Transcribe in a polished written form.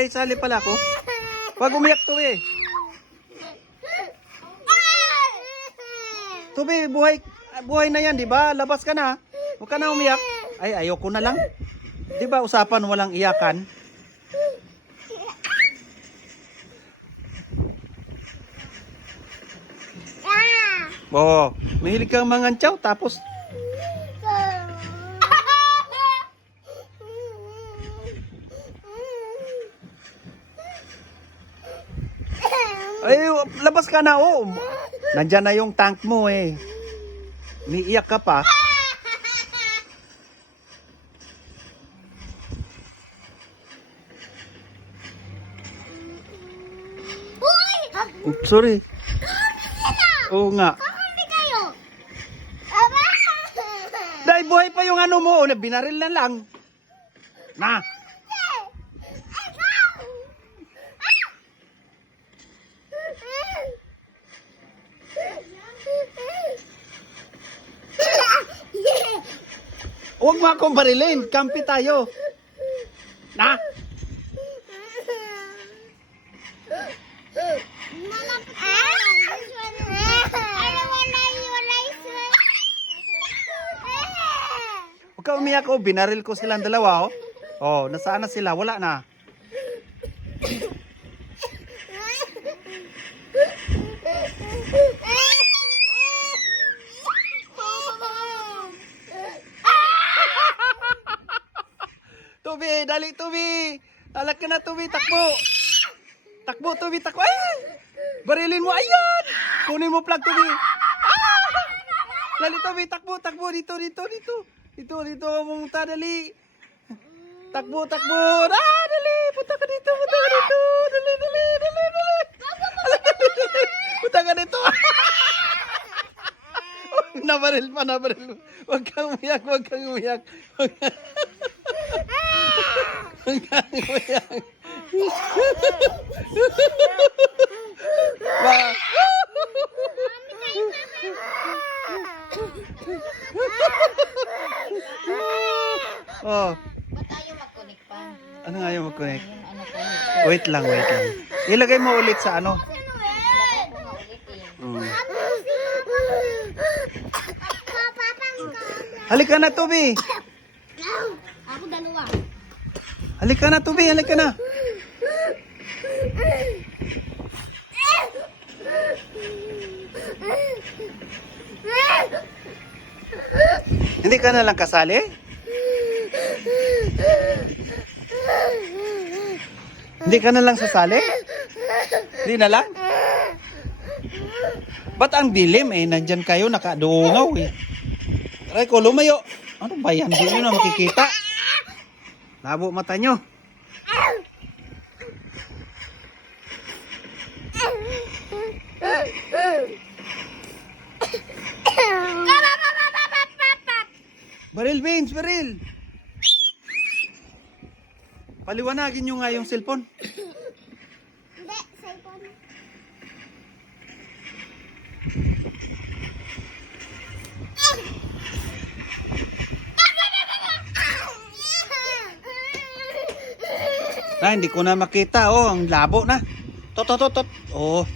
may sali pala ako. Huwag umiyak, Tubi. Tubi, buhay na yan, di ba? Labas ka na. Huwag ka na umiyak. Ay, ayoko na lang. Di ba usapan walang iyakan? Oo, mahilig kang mangantsaw tapos ay, labas ka na, oh. Nandyan na yung tank mo, eh. Umiiyak ka pa. Sorry. Oo nga. Dahil buhay pa yung ano mo, binaril na lang. Na. Huwag mo akong barilin. Kampi tayo. Na. Huwag ka umiyak, oh. Binaril ko silang dalawa, oh. Oh, nasaan na sila? Wala na. Tubi, dali, Tubi. Alak ka na, Tubi. Takbo. Takbo, Tubi. Takbo. Ay! Barilin mo. Ayan! Kunin mo plug, Tubi. Dali, Tubi. Takbo, takbo. Dito, dito, dito. Dito, dito. Pumunta, dali. Takbo, takbo. Ah, dali. Punta ka dito, punta ka dito. Dali, dali, dali, dali. Punta ka dito. Nabaril pa, nabaril. Huwag kang umiyak, huwag kang umiyak. Huwag kang umiyak. Oh. Ba't ayaw mag-connect pa? Ano nga yung mag-connect? Yung ano ko, Wait lang, wait lang. Ilagay mo ulit sa ano. lagay ko nga ulit eh. Mm. Halika na, Tubi. Ako dalawa. Halika na, Tubi. Halika na. Hindi ka na lang kasali? Hindi ka na lang sasali? Hindi na lang? Ba't ang dilim eh? Nandyan kayo, nakadungaw eh. Aray ko, lumayo. Ano ba yan? Hindi nyo na makikita. Labo mata nyo. Baril, Vince, baril. Paliwanagin nyo nga yung cellphone. Hindi, cellphone. Hindi ko na makita. Oh, ang labo na. Tot. Oh.